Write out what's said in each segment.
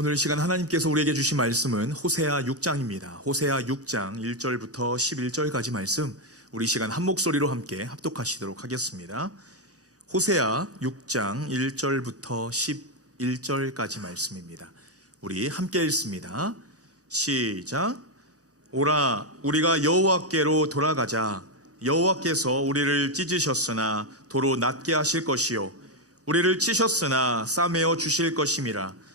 오늘 시간 하나님께서 우리에게 주신 말씀은 호세아 6장입니다. 호세아 6장 1절부터 11절까지 말씀, 우리 시간 한 목소리로 함께 합독하시도록 하겠습니다. 호세아 6장 1절부터 11절까지 말씀입니다. 우리 함께 읽습니다. 시작. 오라, 우리가 여호와께로 돌아가자. 여호와께서 우리를 찢으셨으나 도로 낫게 하실 것이요, 우리를 치셨으나 싸매어 주실 것임이라.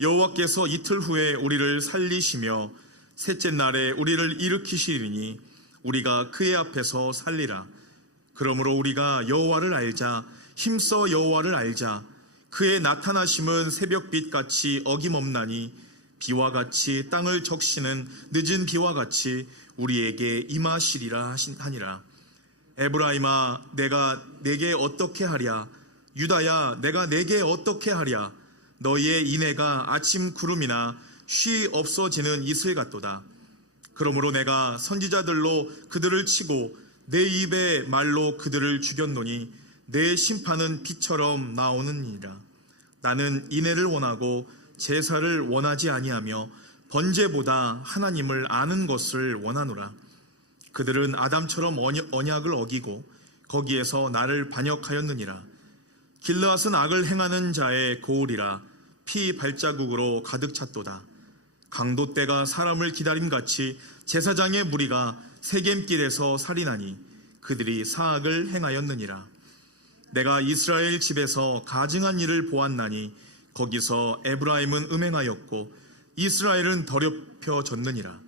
여호와께서 이틀 후에 우리를 살리시며 셋째 날에 우리를 일으키시리니 우리가 그의 앞에서 살리라. 그러므로 우리가 여호와를 알자. 힘써 여호와를 알자. 그의 나타나심은 새벽빛같이 어김없나니 비와 같이 땅을 적시는 늦은 비와 같이 우리에게 임하시리라 하니라. 에브라임아, 내가 내게 어떻게 하랴? 유다야, 내가 내게 어떻게 하랴? 너희의 인애가 아침 구름이나 쉬 없어지는 이슬 같도다. 그러므로 내가 선지자들로 그들을 치고 내 입의 말로 그들을 죽였노니 내 심판은 비처럼 나오느니라. 나는 인애를 원하고 제사를 원하지 아니하며 번제보다 하나님을 아는 것을 원하노라. 그들은 아담처럼 언약을 어기고 거기에서 나를 반역하였느니라. 길르앗은 악을 행하는 자의 고울이라. 피 발자국으로 가득 찼도다. 강도 떼가 사람을 기다림같이 제사장의 무리가 세겜길에서 살인하니 그들이 사악을 행하였느니라. 내가 이스라엘 집에서 가증한 일을 보았나니 거기서 에브라임은 음행하였고 이스라엘은 더럽혀졌느니라.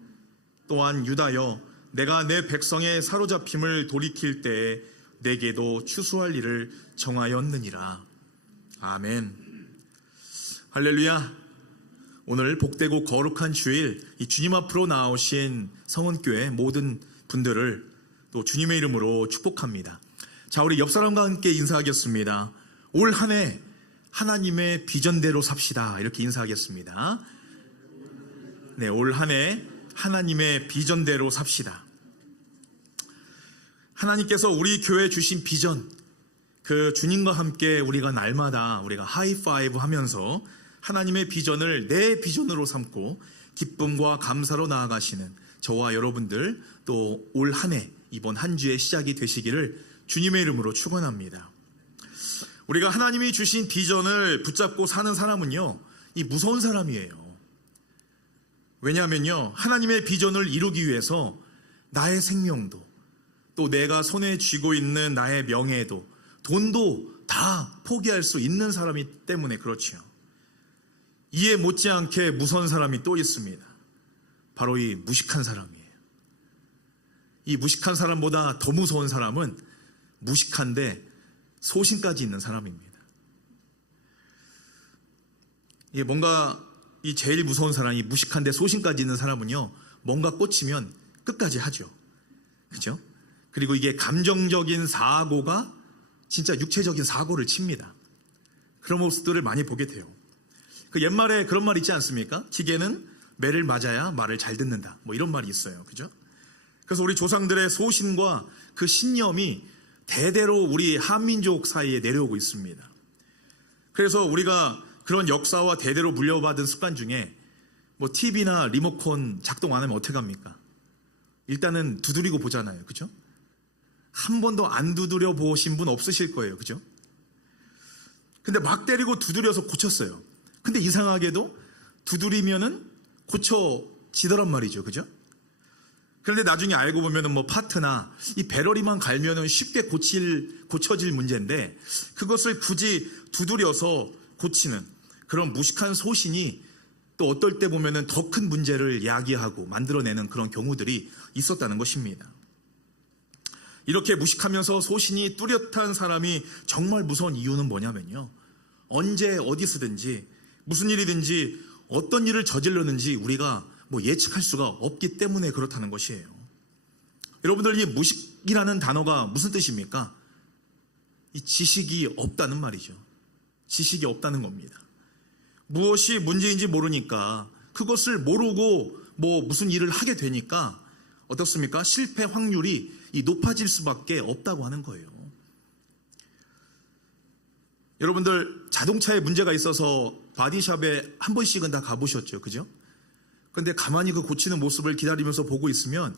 또한 유다여, 내가 내 백성의 사로잡힘을 돌이킬 때에 내게도 추수할 일을 정하였느니라. 아멘. 할렐루야. 오늘 복되고 거룩한 주일, 이 주님 앞으로 나오신 성은교회 모든 분들을 또 주님의 이름으로 축복합니다. 자, 우리 옆 사람과 함께 인사하겠습니다. 올 한 해 하나님의 비전대로 삽시다. 이렇게 인사하겠습니다. 네, 올 한 해 하나님의 비전대로 삽시다. 하나님께서 우리 교회에 주신 비전, 그 주님과 함께 우리가 날마다 우리가 하이파이브 하면서 하나님의 비전을 내 비전으로 삼고 기쁨과 감사로 나아가시는 저와 여러분들, 또 올 한 해, 이번 한 주의 시작이 되시기를 주님의 이름으로 축원합니다. 우리가 하나님이 주신 비전을 붙잡고 사는 사람은요, 이 무서운 사람이에요. 왜냐하면요, 하나님의 비전을 이루기 위해서 나의 생명도, 또 내가 손에 쥐고 있는 나의 명예도, 돈도 다 포기할 수 있는 사람이기 때문에 그렇죠. 이에 못지않게 무서운 사람이 또 있습니다. 바로 이 무식한 사람이에요. 이 무식한 사람보다 더 무서운 사람은 무식한데 소신까지 있는 사람입니다. 이게 뭔가 이 제일 무서운 사람이 무식한데 소신까지 있는 사람은요, 뭔가 꽂히면 끝까지 하죠. 그죠? 그리고 이게 감정적인 사고가 진짜 육체적인 사고를 칩니다. 그런 모습들을 많이 보게 돼요. 그 옛말에 그런 말 있지 않습니까? 기계는 매를 맞아야 말을 잘 듣는다. 뭐 이런 말이 있어요. 그죠? 그래서 우리 조상들의 소신과 그 신념이 대대로 우리 한민족 사이에 내려오고 있습니다. 그래서 우리가 그런 역사와 대대로 물려받은 습관 중에 뭐 TV나 리모컨 작동 안 하면 어떻게 합니까? 일단은 두드리고 보잖아요. 그죠? 한 번도 안 두드려 보신 분 없으실 거예요. 그죠? 근데 막 때리고 두드려서 고쳤어요. 근데 이상하게도 두드리면은 고쳐지더란 말이죠. 그죠? 그런데 나중에 알고 보면은 뭐 파트나 이 배러리만 갈면은 쉽게 고쳐질 문제인데 그것을 굳이 두드려서 고치는 그런 무식한 소신이 또 어떨 때 보면은 더 큰 문제를 야기하고 만들어내는 그런 경우들이 있었다는 것입니다. 이렇게 무식하면서 소신이 뚜렷한 사람이 정말 무서운 이유는 뭐냐면요, 언제 어디서든지 무슨 일이든지 어떤 일을 저질렀는지 우리가 뭐 예측할 수가 없기 때문에 그렇다는 것이에요. 여러분들, 이 무식이라는 단어가 무슨 뜻입니까? 이 지식이 없다는 말이죠. 지식이 없다는 겁니다. 무엇이 문제인지 모르니까, 그것을 모르고 뭐 무슨 일을 하게 되니까 어떻습니까? 실패 확률이 높아질 수밖에 없다고 하는 거예요. 여러분들, 자동차에 문제가 있어서 바디샵에 한 번씩은 다 가보셨죠, 그죠? 근데 가만히 그 고치는 모습을 기다리면서 보고 있으면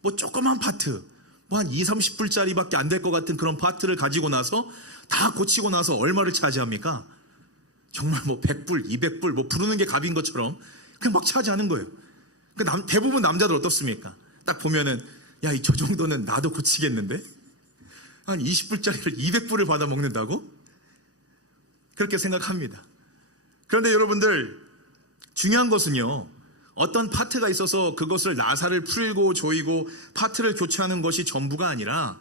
뭐 조그만 파트, 뭐 한 2, 30불짜리밖에 안 될 것 같은 그런 파트를 가지고 나서 다 고치고 나서 얼마를 차지합니까? 정말 뭐 100불, 200불, 뭐 부르는 게 값인 것처럼 그냥 막 차지하는 거예요. 대부분 남자들 어떻습니까? 딱 보면은, 야, 저 정도는 나도 고치겠는데? 한 20불짜리를 200불을 받아 먹는다고? 그렇게 생각합니다. 그런데 여러분들, 중요한 것은요, 어떤 파트가 있어서 그것을 나사를 풀고 조이고 파트를 교체하는 것이 전부가 아니라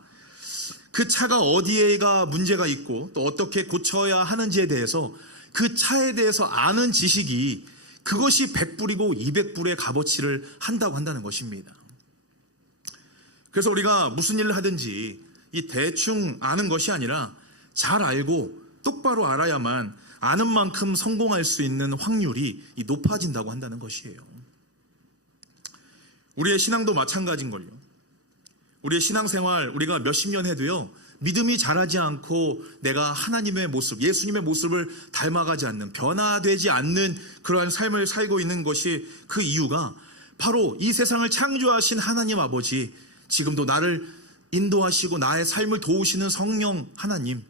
그 차가 어디에가 문제가 있고 또 어떻게 고쳐야 하는지에 대해서 그 차에 대해서 아는 지식이 그것이 100불이고 200불의 값어치를 한다고 한다는 것입니다. 그래서 우리가 무슨 일을 하든지 이 대충 아는 것이 아니라 잘 알고 똑바로 알아야만 아는 만큼 성공할 수 있는 확률이 높아진다고 한다는 것이에요. 우리의 신앙도 마찬가지인걸요. 우리의 신앙생활 우리가 몇십 년 해도요, 믿음이 자라지 않고 내가 하나님의 모습, 예수님의 모습을 닮아가지 않는, 변화되지 않는 그러한 삶을 살고 있는 것이 그 이유가 바로 이 세상을 창조하신 하나님 아버지, 지금도 나를 인도하시고 나의 삶을 도우시는 성령 하나님,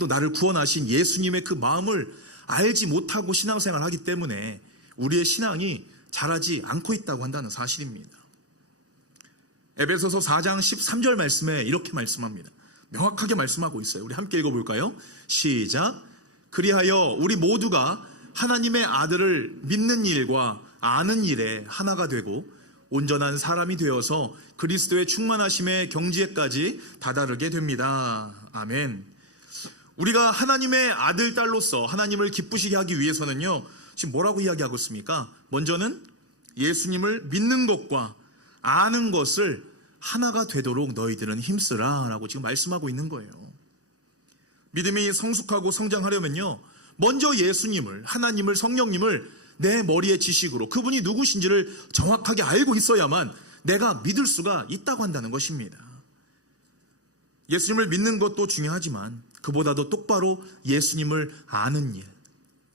또 나를 구원하신 예수님의 그 마음을 알지 못하고 신앙생활을 하기 때문에 우리의 신앙이 자라지 않고 있다고 한다는 사실입니다. 에베소서 4장 13절 말씀에 이렇게 말씀합니다. 명확하게 말씀하고 있어요. 우리 함께 읽어볼까요? 시작. 그리하여 우리 모두가 하나님의 아들을 믿는 일과 아는 일에 하나가 되고 온전한 사람이 되어서 그리스도의 충만하심의 경지에까지 다다르게 됩니다. 아멘. 우리가 하나님의 아들, 딸로서 하나님을 기쁘시게 하기 위해서는요, 지금 뭐라고 이야기하고 있습니까? 먼저는 예수님을 믿는 것과 아는 것을 하나가 되도록 너희들은 힘쓰라 라고 지금 말씀하고 있는 거예요. 믿음이 성숙하고 성장하려면요, 먼저 예수님을, 하나님을, 성령님을 내 머리의 지식으로 그분이 누구신지를 정확하게 알고 있어야만 내가 믿을 수가 있다고 한다는 것입니다. 예수님을 믿는 것도 중요하지만 그보다도 똑바로 예수님을 아는 일,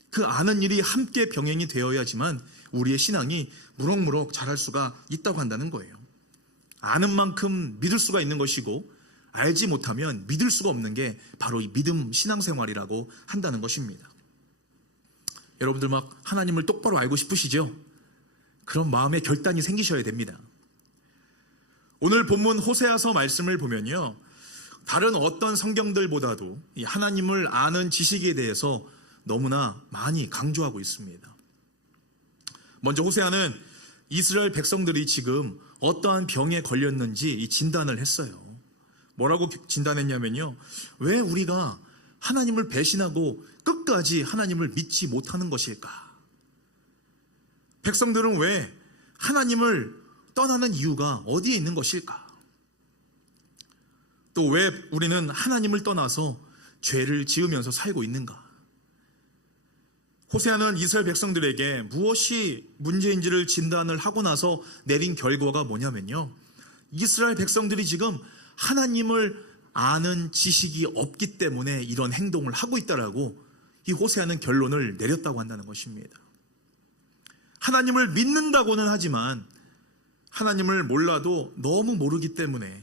그 아는 일이 함께 병행이 되어야지만 우리의 신앙이 무럭무럭 자랄 수가 있다고 한다는 거예요. 아는 만큼 믿을 수가 있는 것이고 알지 못하면 믿을 수가 없는 게 바로 이 믿음 신앙생활이라고 한다는 것입니다. 여러분들 막 하나님을 똑바로 알고 싶으시죠? 그런 마음의 결단이 생기셔야 됩니다. 오늘 본문 호세아서 말씀을 보면요, 다른 어떤 성경들보다도 이 하나님을 아는 지식에 대해서 너무나 많이 강조하고 있습니다. 먼저 호세아는 이스라엘 백성들이 지금 어떠한 병에 걸렸는지 이 진단을 했어요. 뭐라고 진단했냐면요, 왜 우리가 하나님을 배신하고 끝까지 하나님을 믿지 못하는 것일까? 백성들은 왜 하나님을 떠나는 이유가 어디에 있는 것일까? 또 왜 우리는 하나님을 떠나서 죄를 지으면서 살고 있는가? 호세아는 이스라엘 백성들에게 무엇이 문제인지를 진단을 하고 나서 내린 결과가 뭐냐면요, 이스라엘 백성들이 지금 하나님을 아는 지식이 없기 때문에 이런 행동을 하고 있다라고 이 호세아는 결론을 내렸다고 한다는 것입니다. 하나님을 믿는다고는 하지만 하나님을 몰라도 너무 모르기 때문에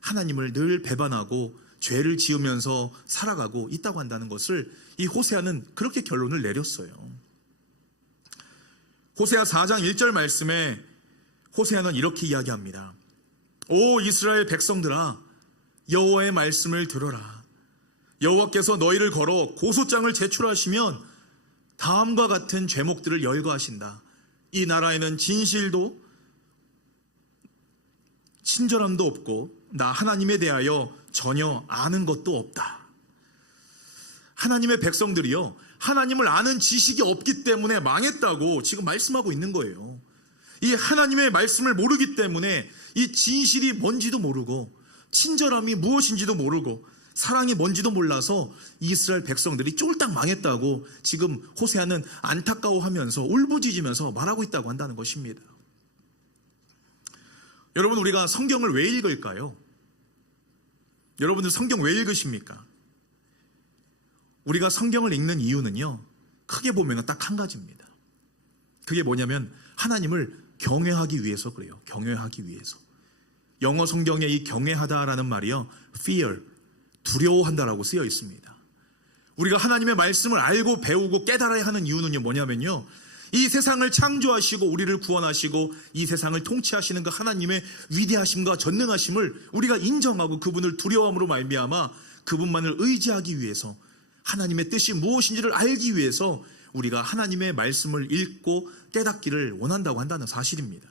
하나님을 늘 배반하고 죄를 지으면서 살아가고 있다고 한다는 것을 이 호세아는 그렇게 결론을 내렸어요. 호세아 4장 1절 말씀에 호세아는 이렇게 이야기합니다. 오 이스라엘 백성들아, 여호와의 말씀을 들어라. 여호와께서 너희를 걸어 고소장을 제출하시면 다음과 같은 죄목들을 열거하신다. 이 나라에는 진실도 친절함도 없고 나 하나님에 대하여 전혀 아는 것도 없다. 하나님의 백성들이요, 하나님을 아는 지식이 없기 때문에 망했다고 지금 말씀하고 있는 거예요. 이 하나님의 말씀을 모르기 때문에 이 진실이 뭔지도 모르고 친절함이 무엇인지도 모르고 사랑이 뭔지도 몰라서 이스라엘 백성들이 쫄딱 망했다고 지금 호세아는 안타까워하면서 울부짖으면서 말하고 있다고 한다는 것입니다. 여러분, 우리가 성경을 왜 읽을까요? 여러분들 성경 왜 읽으십니까? 우리가 성경을 읽는 이유는요, 크게 보면 딱 한 가지입니다. 그게 뭐냐면 하나님을 경외하기 위해서 그래요. 경외하기 위해서. 영어 성경에 이 경외하다라는 말이요, fear, 두려워한다라고 쓰여 있습니다. 우리가 하나님의 말씀을 알고 배우고 깨달아야 하는 이유는요, 뭐냐면요, 이 세상을 창조하시고 우리를 구원하시고 이 세상을 통치하시는 그 하나님의 위대하심과 전능하심을 우리가 인정하고 그분을 두려움으로 말미암아 그분만을 의지하기 위해서, 하나님의 뜻이 무엇인지를 알기 위해서 우리가 하나님의 말씀을 읽고 깨닫기를 원한다고 한다는 사실입니다.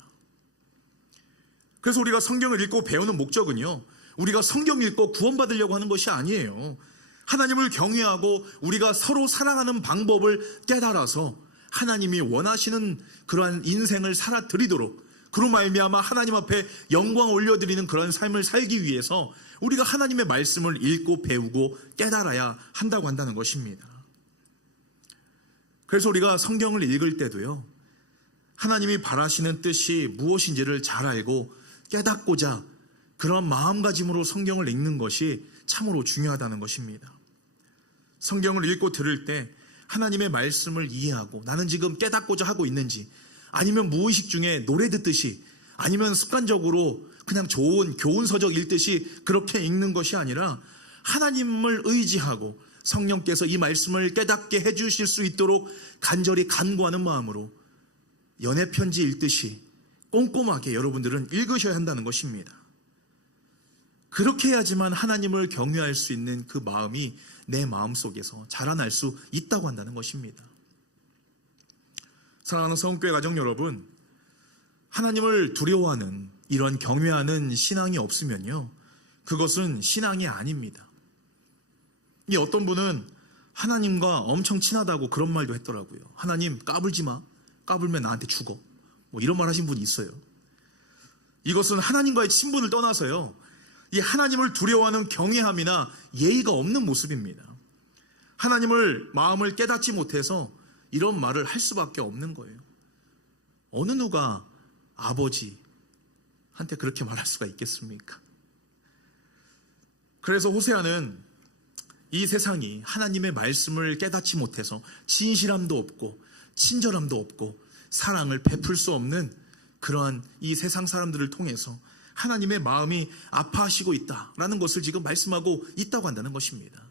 그래서 우리가 성경을 읽고 배우는 목적은요, 우리가 성경 읽고 구원받으려고 하는 것이 아니에요. 하나님을 경외하고 우리가 서로 사랑하는 방법을 깨달아서 하나님이 원하시는 그러한 인생을 살아드리도록, 그로 말미암아 하나님 앞에 영광 올려드리는 그런 삶을 살기 위해서 우리가 하나님의 말씀을 읽고 배우고 깨달아야 한다고 한다는 것입니다. 그래서 우리가 성경을 읽을 때도요, 하나님이 바라시는 뜻이 무엇인지를 잘 알고 깨닫고자 그런 마음가짐으로 성경을 읽는 것이 참으로 중요하다는 것입니다. 성경을 읽고 들을 때 하나님의 말씀을 이해하고 나는 지금 깨닫고자 하고 있는지, 아니면 무의식 중에 노래 듣듯이, 아니면 습관적으로 그냥 좋은 교훈서적 읽듯이 그렇게 읽는 것이 아니라 하나님을 의지하고 성령께서 이 말씀을 깨닫게 해주실 수 있도록 간절히 간구하는 마음으로 연애편지 읽듯이 꼼꼼하게 여러분들은 읽으셔야 한다는 것입니다. 그렇게 해야지만 하나님을 경외할 수 있는 그 마음이 내 마음속에서 자라날 수 있다고 한다는 것입니다. 사랑하는 성교회 가정 여러분, 하나님을 두려워하는 이런 경외하는 신앙이 없으면요, 그것은 신앙이 아닙니다. 이 어떤 분은 하나님과 엄청 친하다고 그런 말도 했더라고요. 하나님 까불지 마. 까불면 나한테 죽어. 뭐 이런 말 하신 분이 있어요. 이것은 하나님과의 친분을 떠나서요, 이 하나님을 두려워하는 경외함이나 예의가 없는 모습입니다. 하나님을 마음을 깨닫지 못해서 이런 말을 할 수밖에 없는 거예요. 어느 누가 아버지한테 그렇게 말할 수가 있겠습니까? 그래서 호세아는 이 세상이 하나님의 말씀을 깨닫지 못해서 진실함도 없고 친절함도 없고 사랑을 베풀 수 없는 그러한 이 세상 사람들을 통해서 하나님의 마음이 아파하시고 있다라는 것을 지금 말씀하고 있다고 한다는 것입니다.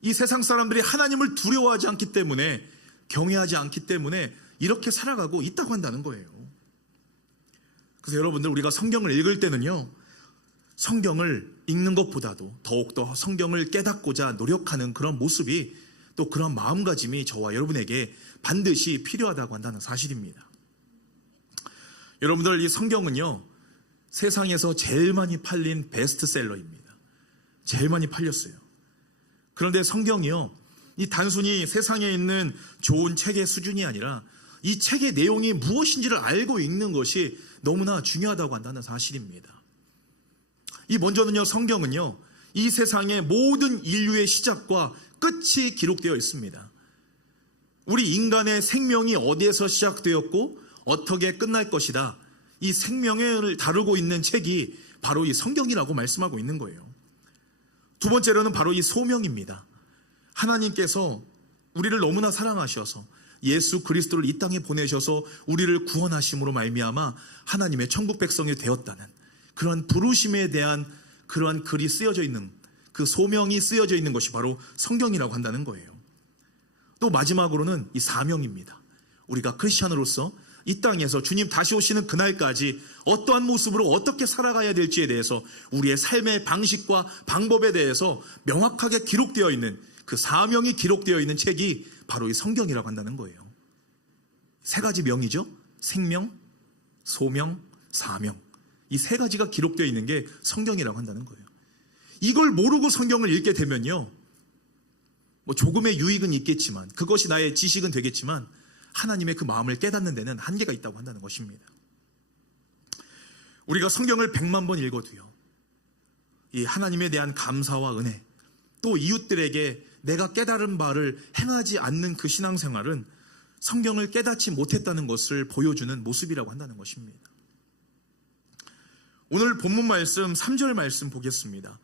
이 세상 사람들이 하나님을 두려워하지 않기 때문에, 경외하지 않기 때문에 이렇게 살아가고 있다고 한다는 거예요. 그래서 여러분들, 우리가 성경을 읽을 때는요, 성경을 읽는 것보다도 더욱더 성경을 깨닫고자 노력하는 그런 모습이, 또 그런 마음가짐이 저와 여러분에게 반드시 필요하다고 한다는 사실입니다. 여러분들, 이 성경은요, 세상에서 제일 많이 팔린 베스트셀러입니다. 제일 많이 팔렸어요. 그런데 성경이요, 이 단순히 세상에 있는 좋은 책의 수준이 아니라 이 책의 내용이 무엇인지를 알고 읽는 것이 너무나 중요하다고 한다는 사실입니다. 이 먼저는요, 성경은요, 이 세상의 모든 인류의 시작과 끝이 기록되어 있습니다. 우리 인간의 생명이 어디에서 시작되었고 어떻게 끝날 것이다, 이 생명을 다루고 있는 책이 바로 이 성경이라고 말씀하고 있는 거예요. 두 번째로는 바로 이 소명입니다. 하나님께서 우리를 너무나 사랑하셔서 예수 그리스도를 이 땅에 보내셔서 우리를 구원하심으로 말미암아 하나님의 천국 백성이 되었다는 그러한 부르심에 대한 그러한 글이 쓰여져 있는, 그 소명이 쓰여져 있는 것이 바로 성경이라고 한다는 거예요. 또 마지막으로는 이 사명입니다. 우리가 크리스천으로서 이 땅에서 주님 다시 오시는 그날까지 어떠한 모습으로 어떻게 살아가야 될지에 대해서 우리의 삶의 방식과 방법에 대해서 명확하게 기록되어 있는 그 사명이 기록되어 있는 책이 바로 이 성경이라고 한다는 거예요. 세 가지 명이죠. 생명, 소명, 사명. 이 세 가지가 기록되어 있는 게 성경이라고 한다는 거예요. 이걸 모르고 성경을 읽게 되면요, 뭐 조금의 유익은 있겠지만, 그것이 나의 지식은 되겠지만 하나님의 그 마음을 깨닫는 데는 한계가 있다고 한다는 것입니다. 우리가 성경을 100만 번 읽어도요, 이 하나님에 대한 감사와 은혜, 또 이웃들에게 내가 깨달은 바를 행하지 않는 그 신앙생활은 성경을 깨닫지 못했다는 것을 보여주는 모습이라고 한다는 것입니다. 오늘 본문 말씀 3절 말씀 보겠습니다.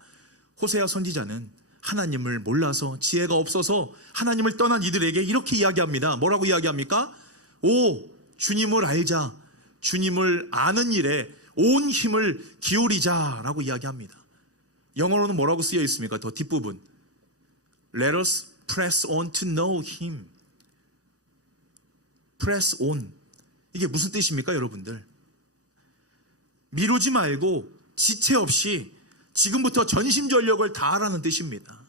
호세아 선지자는 하나님을 몰라서 지혜가 없어서 하나님을 떠난 이들에게 이렇게 이야기합니다. 뭐라고 이야기합니까? 오, 주님을 알자. 주님을 아는 일에 온 힘을 기울이자라고 이야기합니다. 영어로는 뭐라고 쓰여 있습니까? 더 뒷부분. Let us press on to know him. press on. 이게 무슨 뜻입니까, 여러분들? 미루지 말고 지체 없이 지금부터 전심전력을 다하라는 뜻입니다.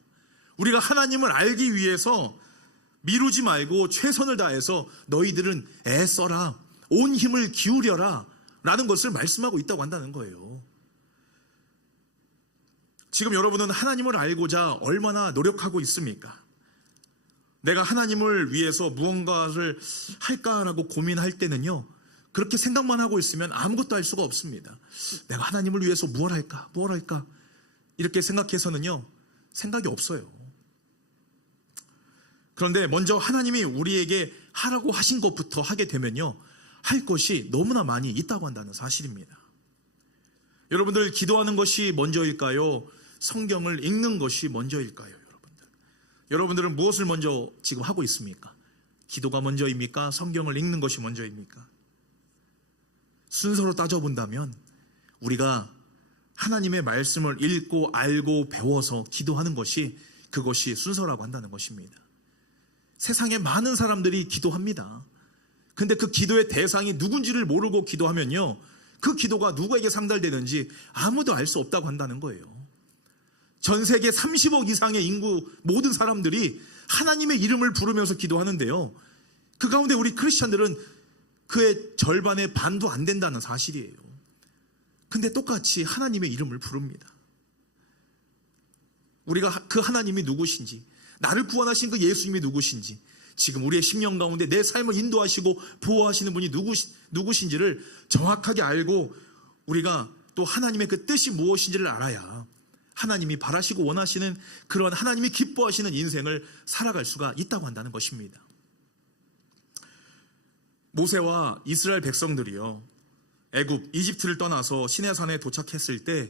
우리가 하나님을 알기 위해서 미루지 말고 최선을 다해서 너희들은 애써라, 온 힘을 기울여라 라는 것을 말씀하고 있다고 한다는 거예요. 지금 여러분은 하나님을 알고자 얼마나 노력하고 있습니까? 내가 하나님을 위해서 무언가를 할까라고 고민할 때는요, 그렇게 생각만 하고 있으면 아무것도 할 수가 없습니다. 내가 하나님을 위해서 무엇 할까? 이렇게 생각해서는요, 생각이 없어요. 그런데 먼저 하나님이 우리에게 하라고 하신 것부터 하게 되면요, 할 것이 너무나 많이 있다고 한다는 사실입니다. 여러분들, 기도하는 것이 먼저일까요? 성경을 읽는 것이 먼저일까요? 여러분들은 무엇을 먼저 지금 하고 있습니까? 기도가 먼저입니까? 성경을 읽는 것이 먼저입니까? 순서로 따져본다면 우리가 하나님의 말씀을 읽고 알고 배워서 기도하는 것이, 그것이 순서라고 한다는 것입니다. 세상에 많은 사람들이 기도합니다. 근데 그 기도의 대상이 누군지를 모르고 기도하면요, 그 기도가 누구에게 상달되는지 아무도 알 수 없다고 한다는 거예요. 전 세계 30억 이상의 인구 모든 사람들이 하나님의 이름을 부르면서 기도하는데요, 그 가운데 우리 크리스찬들은 그의 절반의 반도 안 된다는 사실이에요. 근데 똑같이 하나님의 이름을 부릅니다. 우리가 그 하나님이 누구신지, 나를 구원하신 그 예수님이 누구신지, 지금 우리의 심령 가운데 내 삶을 인도하시고 보호하시는 분이 누구신지를 정확하게 알고 우리가 또 하나님의 그 뜻이 무엇인지를 알아야 하나님이 바라시고 원하시는 그런, 하나님이 기뻐하시는 인생을 살아갈 수가 있다고 한다는 것입니다. 모세와 이스라엘 백성들이요, 애굽, 이집트를 떠나서 시내산에 도착했을 때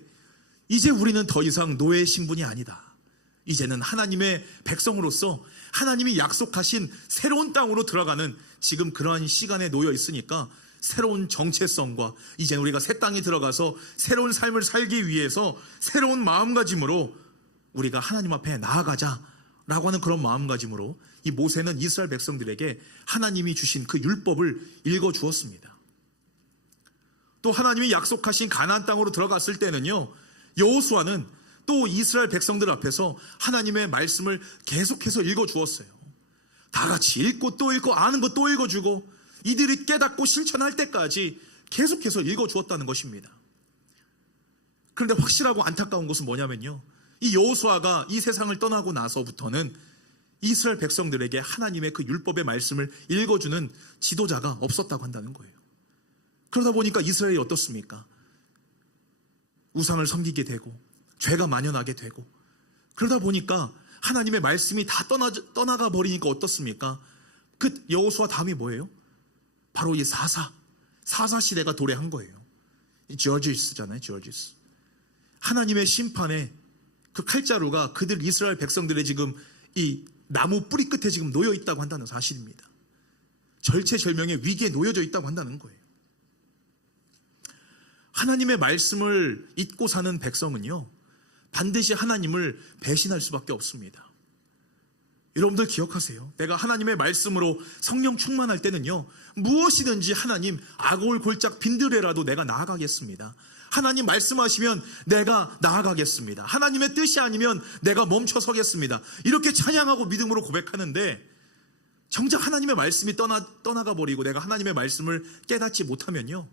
이제 우리는 더 이상 노예의 신분이 아니다. 이제는 하나님의 백성으로서 하나님이 약속하신 새로운 땅으로 들어가는 지금 그러한 시간에 놓여 있으니까 새로운 정체성과 이제 우리가 새 땅에 들어가서 새로운 삶을 살기 위해서 새로운 마음가짐으로 우리가 하나님 앞에 나아가자라고 하는 그런 마음가짐으로 이 모세는 이스라엘 백성들에게 하나님이 주신 그 율법을 읽어주었습니다. 또 하나님이 약속하신 가나안 땅으로 들어갔을 때는요, 여호수아는 또 이스라엘 백성들 앞에서 하나님의 말씀을 계속해서 읽어주었어요. 다 같이 읽고 또 읽고 아는 것 또 읽어주고 이들이 깨닫고 실천할 때까지 계속해서 읽어주었다는 것입니다. 그런데 확실하고 안타까운 것은 뭐냐면요, 이 여호수아가 이 세상을 떠나고 나서부터는 이스라엘 백성들에게 하나님의 그 율법의 말씀을 읽어주는 지도자가 없었다고 한다는 거예요. 그러다 보니까 이스라엘이 어떻습니까? 우상을 섬기게 되고 죄가 만연하게 되고, 그러다 보니까 하나님의 말씀이 다 떠나가 버리니까 어떻습니까? 그 여호수아 다음이 뭐예요? 바로 이 사사 시대가 도래한 거예요. 이 저지스잖아요, 저지스. 하나님의 심판에 그 칼자루가 그들 이스라엘 백성들의 지금 이 나무 뿌리 끝에 지금 놓여 있다고 한다는 사실입니다. 절체절명의 위기에 놓여져 있다고 한다는 거예요. 하나님의 말씀을 잊고 사는 백성은요, 반드시 하나님을 배신할 수밖에 없습니다. 여러분들 기억하세요. 내가 하나님의 말씀으로 성령 충만할 때는요, 무엇이든지 하나님 악올 골짝 빈들에라도 내가 나아가겠습니다. 하나님 말씀하시면 내가 나아가겠습니다. 하나님의 뜻이 아니면 내가 멈춰 서겠습니다. 이렇게 찬양하고 믿음으로 고백하는데, 정작 하나님의 말씀이 떠나가 버리고 내가 하나님의 말씀을 깨닫지 못하면요,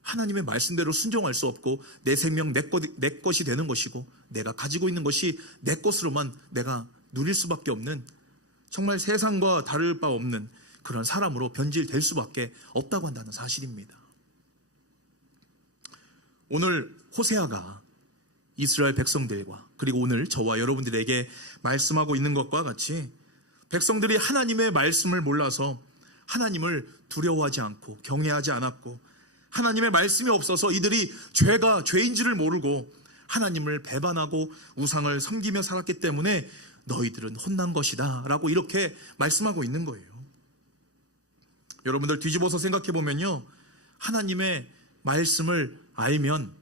하나님의 말씀대로 순종할 수 없고 내 생명 내 것이 되는 것이고 내가 가지고 있는 것이 내 것으로만 내가 누릴 수밖에 없는, 정말 세상과 다를 바 없는 그런 사람으로 변질될 수밖에 없다고 한다는 사실입니다. 오늘 호세아가 이스라엘 백성들과 그리고 오늘 저와 여러분들에게 말씀하고 있는 것과 같이 백성들이 하나님의 말씀을 몰라서 하나님을 두려워하지 않고 경외하지 않았고, 하나님의 말씀이 없어서 이들이 죄가 죄인지를 모르고 하나님을 배반하고 우상을 섬기며 살았기 때문에 너희들은 혼난 것이다 라고 이렇게 말씀하고 있는 거예요. 여러분들 뒤집어서 생각해 보면요, 하나님의 말씀을 알면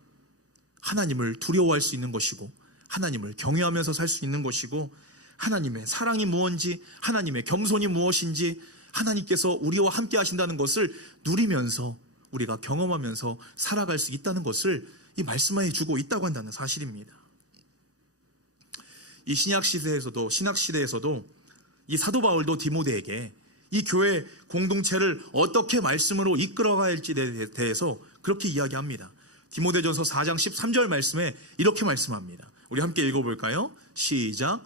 하나님을 두려워할 수 있는 것이고, 하나님을 경외하면서 살 수 있는 것이고, 하나님의 사랑이 무엇인지, 하나님의 겸손이 무엇인지, 하나님께서 우리와 함께 하신다는 것을 누리면서 우리가 경험하면서 살아갈 수 있다는 것을 이 말씀해 주고 있다고 한다는 사실입니다. 이 신약 시대에서도 이 사도 바울도 디모데에게 이 교회 공동체를 어떻게 말씀으로 이끌어가야 할지에 대해서 그렇게 이야기합니다. 디모데전서 4장 13절 말씀에 이렇게 말씀합니다. 우리 함께 읽어볼까요? 시작.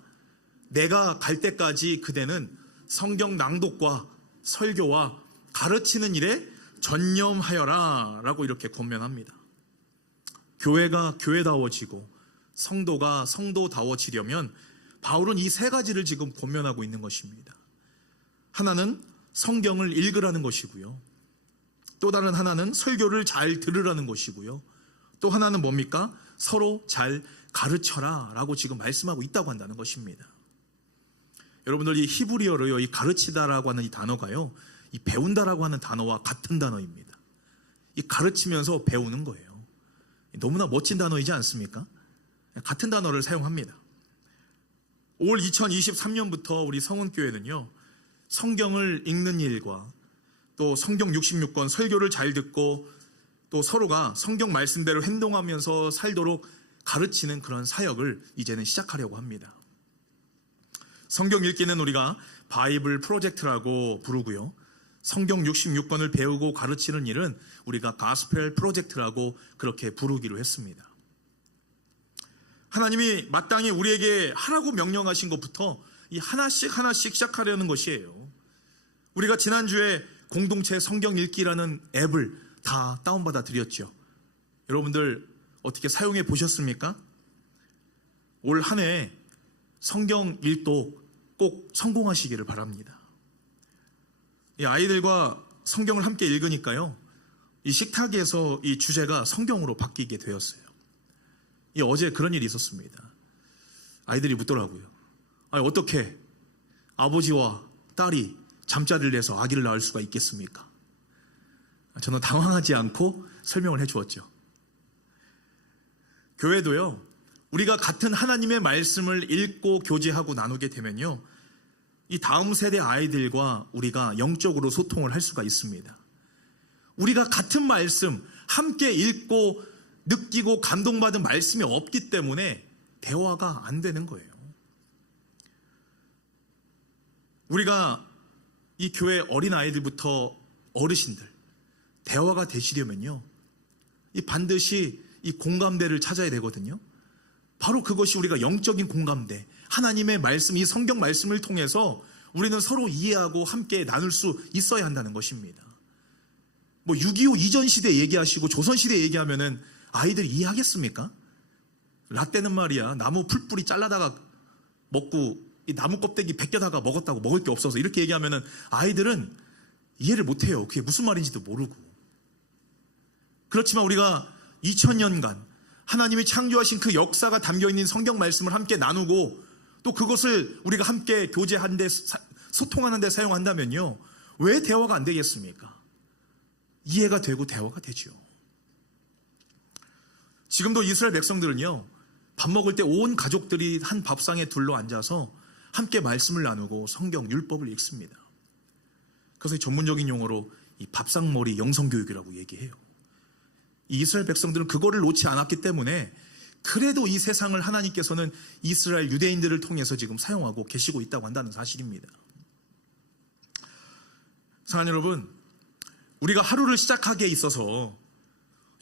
내가 갈 때까지 그대는 성경 낭독과 설교와 가르치는 일에 전념하여라 라고 이렇게 권면합니다. 교회가 교회다워지고 성도가 성도다워지려면 바울은 이 세 가지를 지금 권면하고 있는 것입니다. 하나는 성경을 읽으라는 것이고요, 또 다른 하나는 설교를 잘 들으라는 것이고요, 또 하나는 뭡니까? 서로 잘 가르쳐라 라고 지금 말씀하고 있다고 한다는 것입니다. 여러분들 이 히브리어로요, 이 가르치다라고 하는 이 단어가요, 이 배운다라고 하는 단어와 같은 단어입니다. 이 가르치면서 배우는 거예요. 너무나 멋진 단어이지 않습니까? 같은 단어를 사용합니다. 올 2023년부터 우리 성원교회는요, 성경을 읽는 일과 또 성경 66권 설교를 잘 듣고 또 서로가 성경 말씀대로 행동하면서 살도록 가르치는 그런 사역을 이제는 시작하려고 합니다. 성경 읽기는 우리가 바이블 프로젝트라고 부르고요, 성경 66권을 배우고 가르치는 일은 우리가 가스펠 프로젝트라고 그렇게 부르기로 했습니다. 하나님이 마땅히 우리에게 하라고 명령하신 것부터 이 하나씩 시작하려는 것이에요. 우리가 지난주에 공동체 성경 읽기라는 앱을 다 다운받아 드렸죠. 여러분들 어떻게 사용해 보셨습니까? 올 한 해 성경 읽도 꼭 성공하시기를 바랍니다. 이 아이들과 성경을 함께 읽으니까요, 이 식탁에서 이 주제가 성경으로 바뀌게 되었어요. 어제 그런 일이 있었습니다. 아이들이 묻더라고요. 어떻게 아버지와 딸이 잠자리를 해서 아기를 낳을 수가 있겠습니까? 저는 당황하지 않고 설명을 해주었죠. 교회도요, 우리가 같은 하나님의 말씀을 읽고 교제하고 나누게 되면요, 이 다음 세대 아이들과 우리가 영적으로 소통을 할 수가 있습니다. 우리가 같은 말씀 함께 읽고 느끼고 감동받은 말씀이 없기 때문에 대화가 안 되는 거예요. 우리가 이 교회 어린아이들부터 어르신들 대화가 되시려면요, 이 반드시 이 공감대를 찾아야 되거든요. 바로 그것이 우리가 영적인 공감대, 하나님의 말씀, 이 성경 말씀을 통해서 우리는 서로 이해하고 함께 나눌 수 있어야 한다는 것입니다. 6.25 이전 시대 얘기하시고 조선 시대 얘기하면은 아이들이 이해하겠습니까? 라떼는 말이야, 나무 풀뿌리 잘라다가 먹고 이 나무 껍데기 벗겨다가 먹었다고 먹을 게 없어서 이렇게 얘기하면은 아이들은 이해를 못해요. 그게 무슨 말인지도 모르고. 그렇지만 우리가 2000년간 하나님이 창조하신 그 역사가 담겨있는 성경 말씀을 함께 나누고 또 그것을 우리가 함께 교제하는데 소통하는 데 사용한다면요, 왜 대화가 안 되겠습니까? 이해가 되고 대화가 되죠. 지금도 이스라엘 백성들은요, 밥 먹을 때 온 가족들이 한 밥상에 둘러 앉아서 함께 말씀을 나누고 성경 율법을 읽습니다. 그래서 전문적인 용어로 이 밥상머리 영성교육이라고 얘기해요. 이 이스라엘 백성들은 그거를 놓지 않았기 때문에 그래도 이 세상을 하나님께서는 이스라엘 유대인들을 통해서 지금 사용하고 계시고 있다고 한다는 사실입니다. 사랑하는 여러분, 우리가 하루를 시작하기에 있어서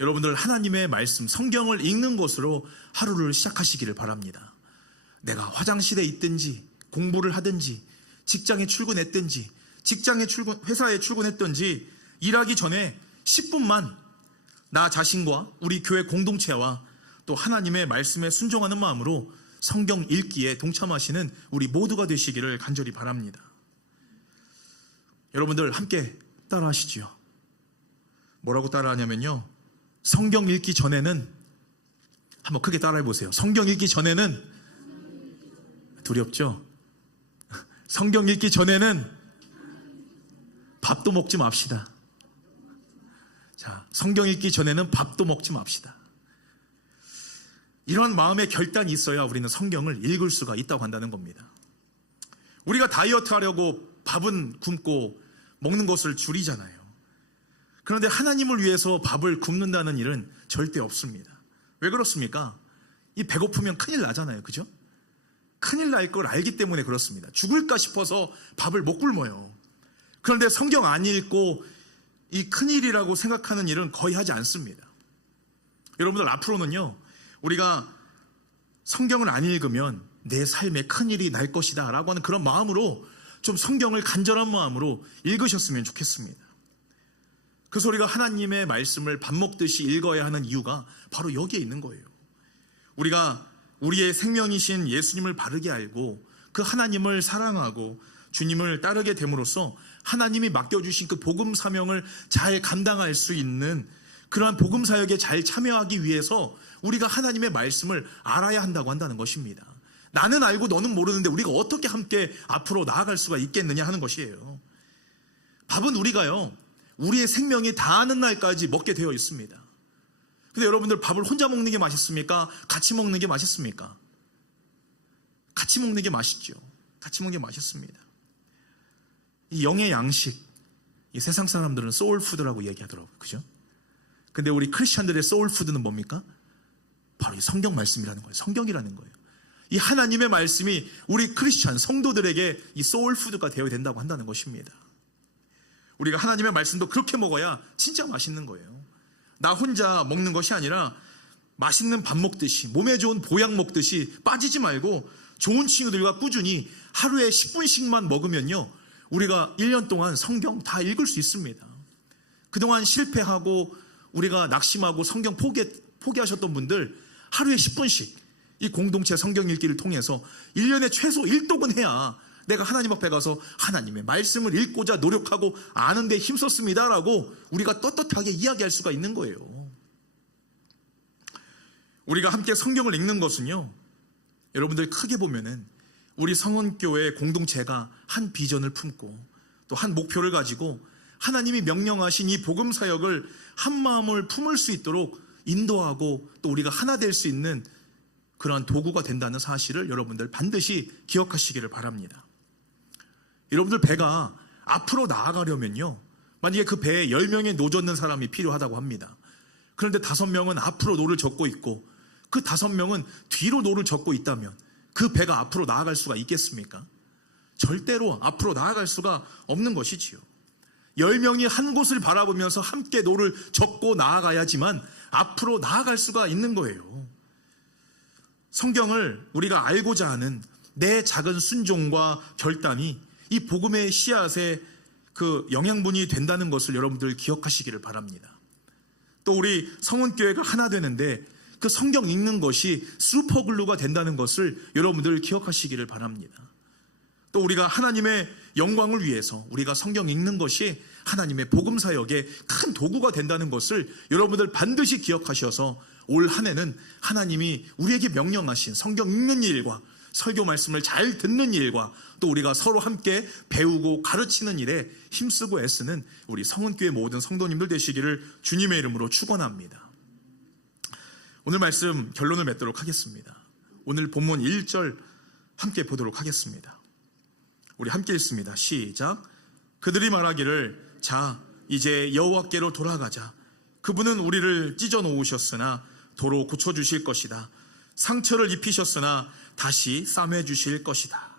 여러분들 하나님의 말씀, 성경을 읽는 것으로 하루를 시작하시기를 바랍니다. 내가 화장실에 있든지 공부를 하든지 직장에 출근했든지 회사에 출근했든지 일하기 전에 10분만 나 자신과 우리 교회 공동체와 또 하나님의 말씀에 순종하는 마음으로 성경 읽기에 동참하시는 우리 모두가 되시기를 간절히 바랍니다. 여러분들 함께 따라하시지요. 뭐라고 따라하냐면요, 성경 읽기 전에는 한번 크게 따라해 보세요. 성경 읽기 전에는 두렵죠? 성경 읽기 전에는 밥도 먹지 맙시다. 자, 성경 읽기 전에는 밥도 먹지 맙시다. 이러한 마음의 결단이 있어야 우리는 성경을 읽을 수가 있다고 한다는 겁니다. 우리가 다이어트 하려고 밥은 굶고 먹는 것을 줄이잖아요. 그런데 하나님을 위해서 밥을 굶는다는 일은 절대 없습니다. 왜 그렇습니까? 이 배고프면 큰일 나잖아요. 그죠? 큰일 날 걸 알기 때문에 그렇습니다. 죽을까 싶어서 밥을 못 굶어요. 그런데 성경 안 읽고 이 큰일이라고 생각하는 일은 거의 하지 않습니다. 여러분들 앞으로는요, 우리가 성경을 안 읽으면 내 삶에 큰일이 날 것이다 라고 하는 그런 마음으로 좀 성경을 간절한 마음으로 읽으셨으면 좋겠습니다. 그래서 우리가 하나님의 말씀을 밥 먹듯이 읽어야 하는 이유가 바로 여기에 있는 거예요. 우리가 우리의 생명이신 예수님을 바르게 알고 그 하나님을 사랑하고 주님을 따르게 됨으로써 하나님이 맡겨주신 그 복음 사명을 잘 감당할 수 있는 그러한 복음 사역에 잘 참여하기 위해서 우리가 하나님의 말씀을 알아야 한다고 한다는 것입니다. 나는 알고 너는 모르는데 우리가 어떻게 함께 앞으로 나아갈 수가 있겠느냐 하는 것이에요. 밥은 우리가요, 우리의 생명이 다하는 날까지 먹게 되어 있습니다. 근데 여러분들 밥을 혼자 먹는 게 맛있습니까? 같이 먹는 게 맛있습니까? 같이 먹는 게 맛있죠. 같이 먹는 게 맛있습니다. 이 영의 양식, 이 세상 사람들은 소울푸드라고 얘기하더라고요. 그죠? 근데 우리 크리스찬들의 소울푸드는 뭡니까? 바로 이 성경 말씀이라는 거예요. 성경이라는 거예요. 이 하나님의 말씀이 우리 크리스찬 성도들에게 이 소울푸드가 되어야 된다고 한다는 것입니다. 우리가 하나님의 말씀도 그렇게 먹어야 진짜 맛있는 거예요. 나 혼자 먹는 것이 아니라 맛있는 밥 먹듯이, 몸에 좋은 보약 먹듯이 빠지지 말고 좋은 친구들과 꾸준히 하루에 10분씩만 먹으면요, 우리가 1년 동안 성경 다 읽을 수 있습니다. 그동안 실패하고 우리가 낙심하고 성경 포기하셨던 분들 하루에 10분씩 이 공동체 성경 읽기를 통해서 1년에 최소 1독은 해야 내가 하나님 앞에 가서 하나님의 말씀을 읽고자 노력하고 아는 데 힘썼습니다라고 우리가 떳떳하게 이야기할 수가 있는 거예요. 우리가 함께 성경을 읽는 것은요, 여러분들 크게 보면은 우리 성원교회 공동체가 한 비전을 품고 또 한 목표를 가지고 하나님이 명령하신 이 복음 사역을 한 마음을 품을 수 있도록 인도하고 또 우리가 하나 될 수 있는 그러한 도구가 된다는 사실을 여러분들 반드시 기억하시기를 바랍니다. 여러분들 배가 앞으로 나아가려면요, 만약에 그 배에 10명의 노 젓는 사람이 필요하다고 합니다. 그런데 5명은 앞으로 노를 젓고 있고 그 5명은 뒤로 노를 젓고 있다면 그 배가 앞으로 나아갈 수가 있겠습니까? 절대로 앞으로 나아갈 수가 없는 것이지요. 10명이 한 곳을 바라보면서 함께 노를 젓고 나아가야지만 앞으로 나아갈 수가 있는 거예요. 성경을 우리가 알고자 하는 내 작은 순종과 결단이 이 복음의 씨앗의 그 영양분이 된다는 것을 여러분들 기억하시기를 바랍니다. 또 우리 성원교회가 하나 되는데 그 성경 읽는 것이 슈퍼글루가 된다는 것을 여러분들 기억하시기를 바랍니다. 또 우리가 하나님의 영광을 위해서 우리가 성경 읽는 것이 하나님의 복음 사역의 큰 도구가 된다는 것을 여러분들 반드시 기억하셔서 올 한 해는 하나님이 우리에게 명령하신 성경 읽는 일과 설교 말씀을 잘 듣는 일과 또 우리가 서로 함께 배우고 가르치는 일에 힘쓰고 애쓰는 우리 성원교회 모든 성도님들 되시기를 주님의 이름으로 축원합니다. 오늘 말씀 결론을 맺도록 하겠습니다. 오늘 본문 1절 함께 보도록 하겠습니다. 우리 함께 읽습니다. 시작. 그들이 말하기를 자 이제 여호와께로 돌아가자. 그분은 우리를 찢어 놓으셨으나 도로 고쳐주실 것이다. 상처를 입히셨으나 다시 싸매 주실 것이다.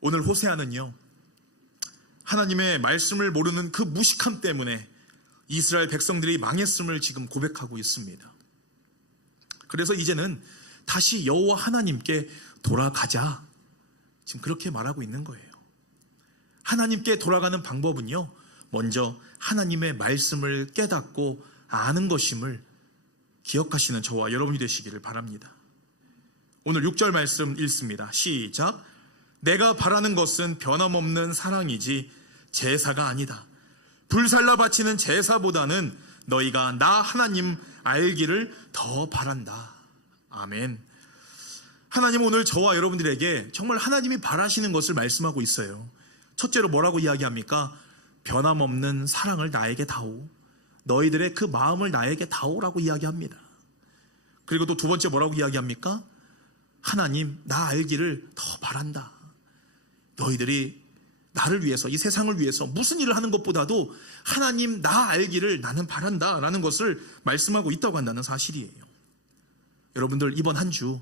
오늘 호세아는요, 하나님의 말씀을 모르는 그 무식함 때문에 이스라엘 백성들이 망했음을 지금 고백하고 있습니다. 그래서 이제는 다시 여호와 하나님께 돌아가자, 지금 그렇게 말하고 있는 거예요. 하나님께 돌아가는 방법은요, 먼저 하나님의 말씀을 깨닫고 아는 것임을 기억하시는 저와 여러분이 되시기를 바랍니다. 오늘 6절 말씀 읽습니다. 시작. 내가 바라는 것은 변함없는 사랑이지 제사가 아니다. 불살라 바치는 제사보다는 너희가 나 하나님 알기를 더 바란다. 아멘. 하나님은 오늘 저와 여러분들에게 정말 하나님이 바라시는 것을 말씀하고 있어요. 첫째로 뭐라고 이야기합니까? 변함없는 사랑을 나에게 다오. 너희들의 그 마음을 나에게 다오라고 이야기합니다. 그리고 또 두 번째 뭐라고 이야기합니까? 하나님, 나 알기를 더 바란다. 너희들이 나를 위해서, 이 세상을 위해서 무슨 일을 하는 것보다도 하나님, 나 알기를 나는 바란다 라는 것을 말씀하고 있다고 한다는 사실이에요. 여러분들, 이번 한 주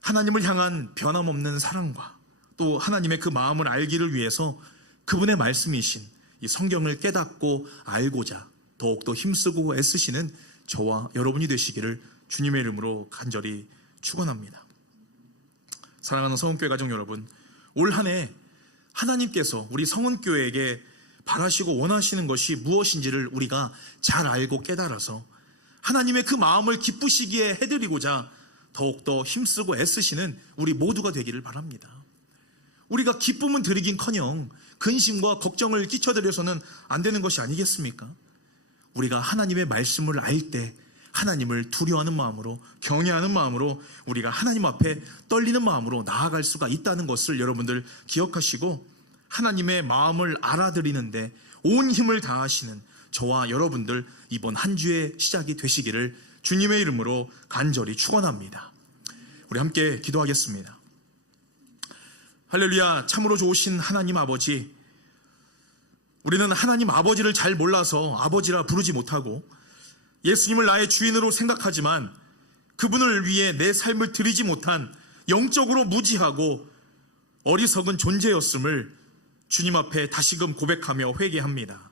하나님을 향한 변함없는 사랑과 또 하나님의 그 마음을 알기를 위해서 그분의 말씀이신 이 성경을 깨닫고 알고자 더욱더 힘쓰고 애쓰시는 저와 여러분이 되시기를 주님의 이름으로 간절히 축원합니다. 사랑하는 성은교회 가족 여러분, 올 한 해 하나님께서 우리 성은교회에게 바라시고 원하시는 것이 무엇인지를 우리가 잘 알고 깨달아서 하나님의 그 마음을 기쁘시기에 해드리고자 더욱더 힘쓰고 애쓰시는 우리 모두가 되기를 바랍니다. 우리가 기쁨은 드리긴커녕 근심과 걱정을 끼쳐드려서는 안 되는 것이 아니겠습니까? 우리가 하나님의 말씀을 알 때 하나님을 두려워하는 마음으로, 경외하는 마음으로 우리가 하나님 앞에 떨리는 마음으로 나아갈 수가 있다는 것을 여러분들 기억하시고, 하나님의 마음을 알아들이는데 온 힘을 다하시는 저와 여러분들 이번 한 주의 시작이 되시기를 주님의 이름으로 간절히 축원합니다. 우리 함께 기도하겠습니다. 할렐루야. 참으로 좋으신 하나님 아버지, 우리는 하나님 아버지를 잘 몰라서 아버지라 부르지 못하고 예수님을 나의 주인으로 생각하지만 그분을 위해 내 삶을 드리지 못한 영적으로 무지하고 어리석은 존재였음을 주님 앞에 다시금 고백하며 회개합니다.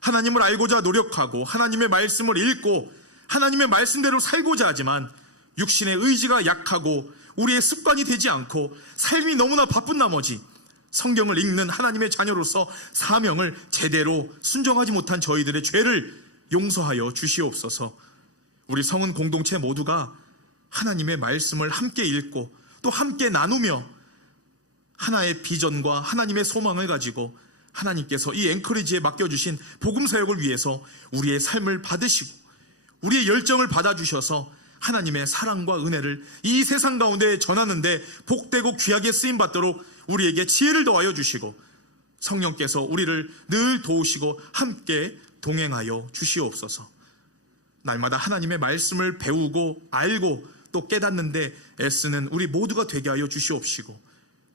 하나님을 알고자 노력하고 하나님의 말씀을 읽고 하나님의 말씀대로 살고자 하지만 육신의 의지가 약하고 우리의 습관이 되지 않고 삶이 너무나 바쁜 나머지 성경을 읽는 하나님의 자녀로서 사명을 제대로 순종하지 못한 저희들의 죄를 용서하여 주시옵소서. 우리 성은 공동체 모두가 하나님의 말씀을 함께 읽고 또 함께 나누며 하나의 비전과 하나님의 소망을 가지고 하나님께서 이 앵커리지에 맡겨주신 복음 사역을 위해서 우리의 삶을 받으시고 우리의 열정을 받아주셔서 하나님의 사랑과 은혜를 이 세상 가운데 전하는데 복되고 귀하게 쓰임받도록 우리에게 지혜를 더하여 주시고 성령께서 우리를 늘 도우시고 함께 동행하여 주시옵소서. 날마다 하나님의 말씀을 배우고 알고 또 깨닫는데 애쓰는 우리 모두가 되게 하여 주시옵시고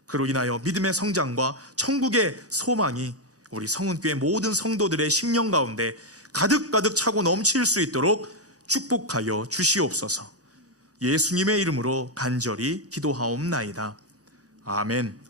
그로 인하여 믿음의 성장과 천국의 소망이 우리 성은교회 모든 성도들의 심령 가운데 가득가득 차고 넘칠 수 있도록 축복하여 주시옵소서. 예수님의 이름으로 간절히 기도하옵나이다. 아멘.